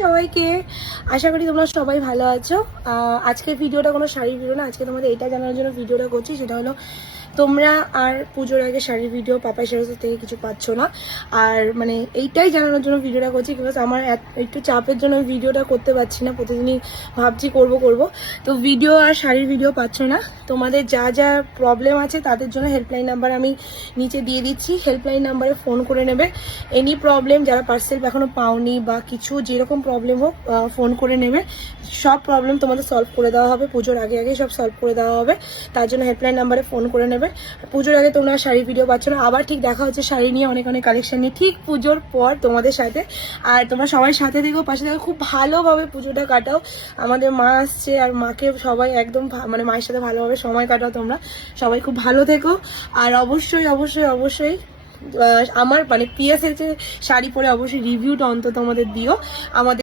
সবাইকে, আশা করি তোমরা সবাই ভালো আছো। আজকের ভিডিওটা কোনো শাড়ির ভিডিও না, আজকে তোমাদের এটা জানার জন্য ভিডিওটা করছি, সেটা হলো তোমরা আর পুজোর আগে শাড়ির ভিডিও পাপাই শাড়ি থেকে কিছু পাচ্ছ না। আর মানে এইটাই জানানোর জন্য ভিডিওটা করছি, বিকজ আমার একটু চাপের জন্য ভিডিওটা করতে পারছি না। প্রতিদিনই ভাবছি করব, তো ভিডিও আর শাড়ির ভিডিও পাচ্ছ না। তোমাদের যা যা প্রবলেম আছে তাদের জন্য হেল্পলাইন নাম্বার আমি নিচে দিয়ে দিচ্ছি, হেল্পলাইন নাম্বারে ফোন করে নেবে। এনি প্রবলেম, যারা পার্সেল এখনো পাওনি বা কিছু যেরকম প্রবলেম হোক ফোন করে নেবে, সব প্রবলেম তোমাদের সলভ করে দেওয়া হবে। পুজোর আগে আগে সব সলভ করে দেওয়া হবে, তার জন্য হেল্পলাইন নাম্বারে ফোন করে নেবে। পুজোর আগে তোমরা শাড়ির ভিডিও পাচ্ছ না, আবার ঠিক দেখা হচ্ছে শাড়ি নিয়ে অনেক অনেক কালেকশন নিয়ে ঠিক পুজোর পর তোমাদের সাথে। আর তোমরা সবাই সাথে থেকো, পাশে থেকো, খুব ভালোভাবে পুজোটা কাটাও। আমাদের মা আসছে, আর মাকে সবাই একদম মানে মায়ের সাথে ভালোভাবে সময় কাটাও। তোমরা সবাই খুব ভালো থেকো। আর অবশ্যই অবশ্যই অবশ্যই আমার মানে প্রিয়া সেলসের শাড়ি পরে অবশ্যই রিভিউটা অন্তত আমাদের দিও। আমাদের